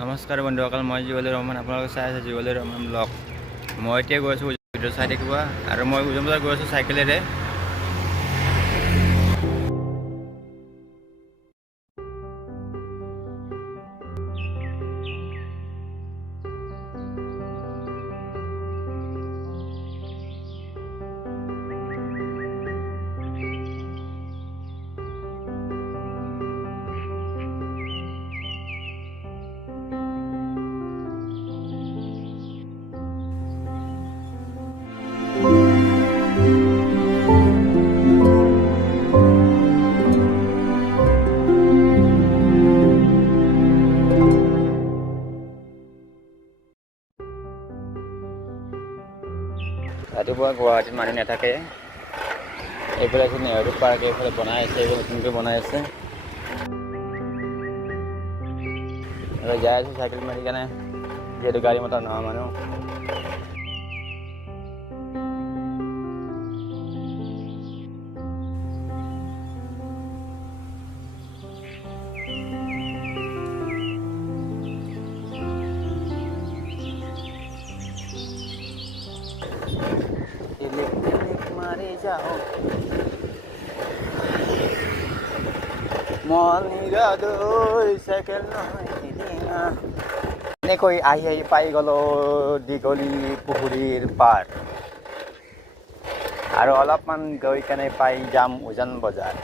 নমস্কাৰ বন্ধুসকল, মই জীৱালী ৰহমান। আপোনালোকে চাই আছে জীৱালী ৰহমান ব্লগ। মই এতিয়া গৈ আছোঁ ভিডিঅ' চাই থাকিব, আৰু মই উজন বজাৰ গৈ আছোঁ চাইকেলেৰে। ৰাতিপুৱা গুৱাহাটীত মানুহ নাথাকে। এইফালে আছে নেহৰু পাৰ্ক, এইফালে বনাই আছে, এইফালে নতুনকৈ বনাই আছে। আৰু যাই আছোঁ চাইকেল মাৰি কেনে, যিহেতু গাড়ী মটৰ নোহোৱা মানুহ। মাৰি যাওঁ চাইকেল এনেকৈ আহি পাই গ'লো দীঘলী পুখুৰীৰ পাৰ, আৰু অলপমান গৈ কেনে পাই যাম উজান বজাৰ।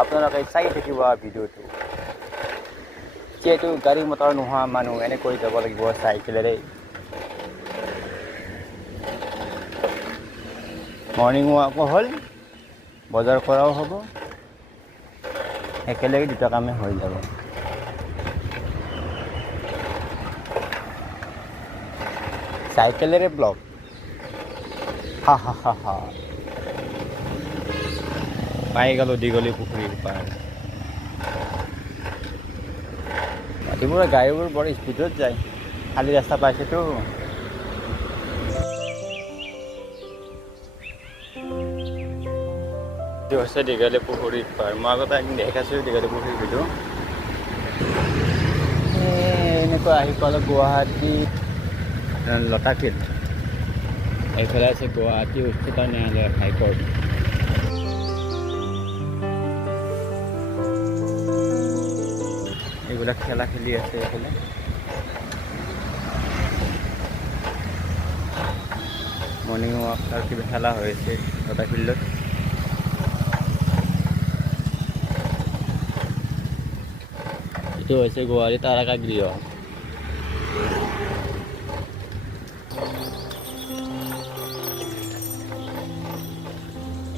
আপোনালোকে চাই থাকিব ভিডিঅ'টো। যিহেতু গাড়ী মটৰ নোহোৱা মানুহ, এনেকৈ যাব লাগিব চাইকেলেৰে। মৰ্ণিং ৱাকো হ'ল, বজাৰ কৰাও হ'ব, একেলগে দুটা কামে হৈ যাব। চাইকেলেৰে ব্লগ, হা হা হা হা। পাই গ'লোঁ দীঘলী পুখুৰীৰ পাৰ। ৰাতিপুৱা গাড়ীবোৰ বৰ স্পীডত যায়, খালী ৰাস্তা পাইছেতো। এইটো হৈছে দীঘলী পুখুৰীৰ পাৰ। মই আগতে একদিন দেখাইছোঁ দীঘলী পুখুৰীৰ ভিডিঅ'। এনেকৈ আহি পালোঁ গুৱাহাটী লতাশিল। এইফালে আছে গুৱাহাটী উচ্চতম ন্যায়ালয়, হাইকোৰ্ট। এইবিলাক খেলা খেলি আছে এইফালে। মৰ্ণিং ৱাক আৰু কিবা খেলা হৈ আছে লতাশিলত। এইটো হৈছে গুৱাহাটী তাৰকা গৃহ।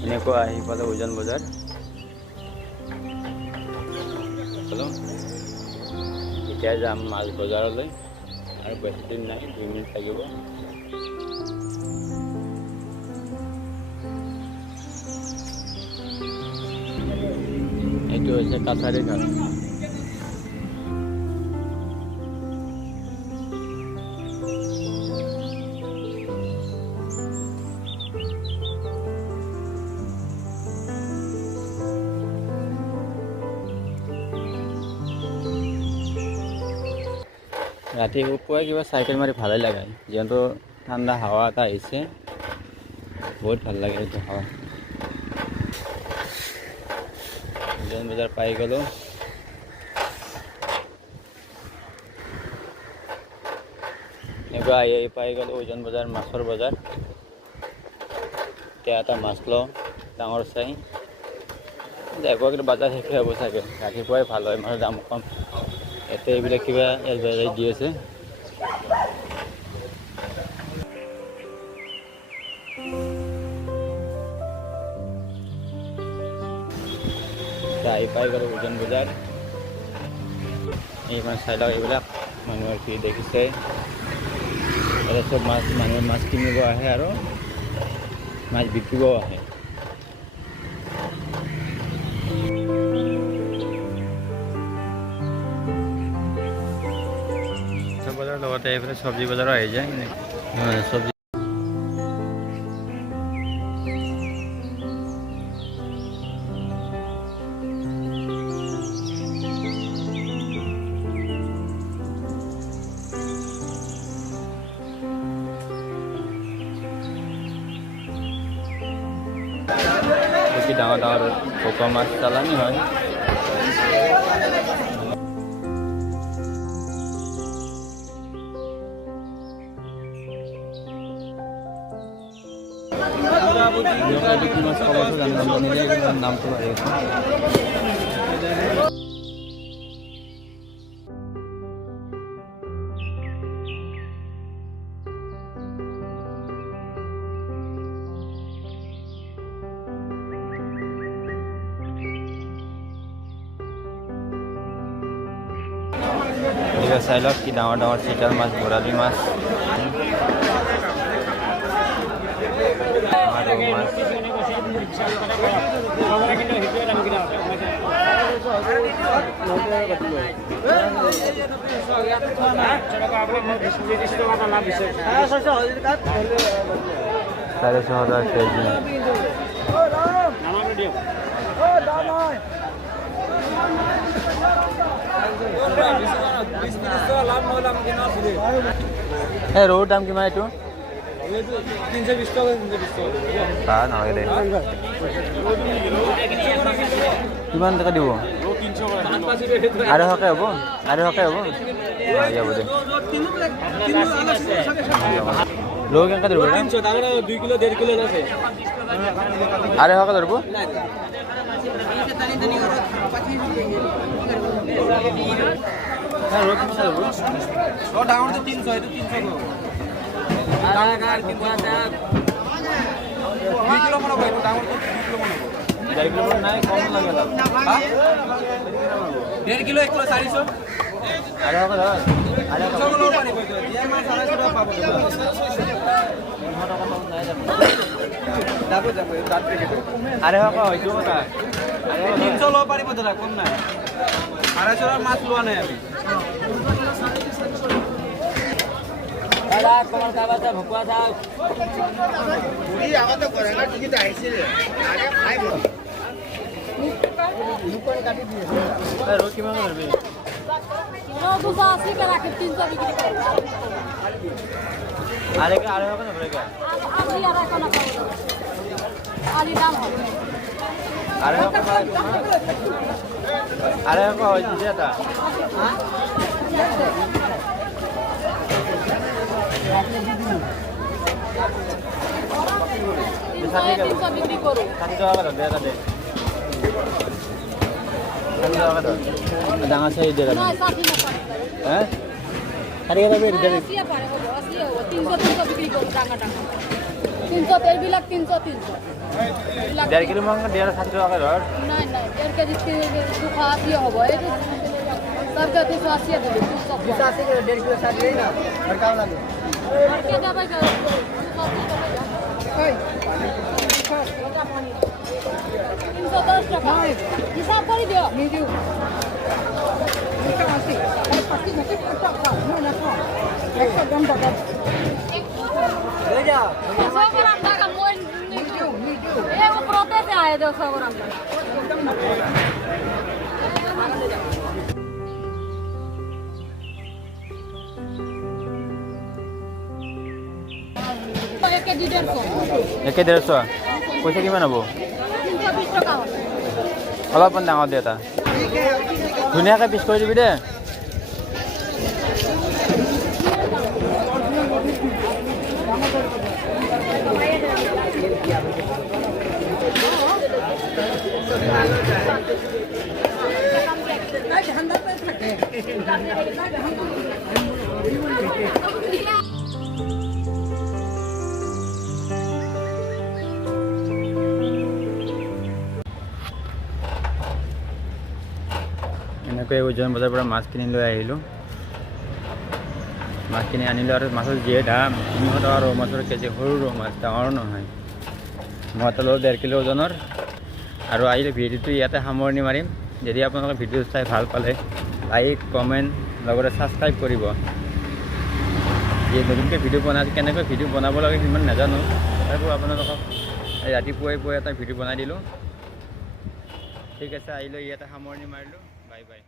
এনেকৈ আহি পালোঁ উজান বজাৰ। এতিয়া যাম মাছ বজাৰলৈ, আৰু বেছি দিন নাই, 2 মিনিট লাগিব। এইটো হৈছে কাছাৰী ঘাট। ৰাতিপুৱাই কিবা চাইকেল মাৰি ভালেই লাগে, যিহেতু ঠাণ্ডা হাৱা এটা আহিছে, বহুত ভাল লাগে এইটো হাৱা। উজান বজাৰ পাই গ'লোঁ। এনেকুৱা আহি পাই গ'লোঁ উজান বজাৰ, মাছৰ বজাৰ। এতিয়া এটা মাছ লওঁ, ডাঙৰ চাই। কিন্তু বজাৰ শেষে হ'ব চাগে, ৰাতিপুৱাই ভাল হয়, মাছৰ দাম কম। ইয়াতে এইবিলাক কিবা এডভাৰটাইজ দি আছে। আহি পাই গ'লোঁ উজান বজাৰ। এইখন চাই লওক, এইবিলাক মানুহৰ ভিৰ দেখিছে। ইয়াতে চব মানুহে মাছ কিনিব আহে আৰু মাছ বিকিবও আহে। বজাৰৰ লগতে এইফালে চব্জি বজাৰো আহি যায়। চব্জি ডাঙৰ ডাঙৰ ভকুৱা মাছ চালানি হয়। কি মাছ খবৰটো জানিব নিজে নামটো বাঢ়ি গৈছে। চাই লওক কি ডাঙৰ ডাঙৰ চিতল মাছ, বৰালি মাছ, সাড়ে 6,000 কেজি। ৰৌৰ দাম কিমান এইটো? 320 টকা নহয় দে। কিমান টকা দিব? 250 হ'ব? 250 হ'ব? যাব দে। ৰৌ কেনেকৈ ধৰিব? 2 কিলো 1.5 কিলো আছে। 250 ধৰিব? ডাঙৰটো 300, এইটো 300 2 কিলো মান হ'ব। এইটো ডাঙৰটো 2 কিলো মান হ'ব। 1.5 কিলো নাই, কম লাগে অলপ। 1.5 কিলো 1 কিলো 400। আৰু হ'ব ধৰ। আৰু হ'ব পাৰিব এইটো। দিয়া মাছ 250 টকা পাব। 300 টকা কম নাই যাব। যাব তাত পেকেট। আৰু হ'ব এইটো কথা। 300 ল'ব পাৰিব দাদা, কম নাই। 250 মাছ লোৱা নাই আমি। দাদা কমাৰ খাবা যা ভকুৱা যা। পুৰি আগতে কৰেলা টিকিট আহিছিল। আৰে খাই গ'ল। দুখন কাটি দিয়ে। আৰু কিমান ধৰবি? 280 কে ৰাখি 300 বিক্ৰী কৰে। আরে কে আরে হবে না বলেগা? আমি আর এখন না পাবো। আলি দাম হবে। আরে হবে না। আরে হবে ওই যেটা। হ্যাঁ? বিক্রি করো 60 টাকা দাও দেখা দে 60 টাকা দাও ডাঙা সাইজ দে না 60 না পারে হ্যাঁ আরে এটা বের দে 80 পারে হবে 80 হবে 300 বিক্রি করো ডাঙা ডাঙা 300 তেল বিলাক 300 1.5 কিলো মাংস 1.5 টাকা ধর না না 1.5 কেজি 280 হবে এই তো सब का 280 दे 280 के 1.5 किलो 60 ले ना बड़का वाला दे और के दबाई कर 310 টাকা হিসাব করে দিও মিডিউ এটা আছে পাটি মতে টাকা না না 100 গ্রাম টাকা ले जा 100 গ্রাম টাকা মোর মিডিউ এ উপরতে से आए 200 গ্রাম টাকা একে 150 পইচা কিমান হ'ব 320 টকা অলপমান ডাঙৰ দে এটা ধুনীয়াকৈ পিছ কৰি দিবি দে এনেকৈ ওজন বজাৰৰ পৰা মাছ কিনি লৈ আহিলোঁ মাছ কিনি আনিলোঁ আৰু মাছৰ যিয়ে দাম 300 টকা ৰৌ মাছৰ কেজি সৰু ৰৌ মাছ ডাঙৰ নহয় মই এটা ল'লোঁ 1.5 কিলো ওজনৰ আৰু আহিলে ভিডিঅ'টো ইয়াতে সামৰণি মাৰিম যদি আপোনালোকে ভিডিঅ' চাই ভাল পালে লাইক কমেণ্ট লগতে ছাবস্ক্ৰাইব কৰিব যে নতুনকৈ ভিডিঅ' বনাই কেনেকৈ ভিডিঅ' বনাব লাগে সিমান নাজানো তাৰপৰা আপোনালোকক ৰাতিপুৱাই এটা ভিডিঅ' বনাই দিলোঁ ঠিক আছে আহিলোঁ ইয়াতে সামৰণি মাৰিলোঁ বাই বাই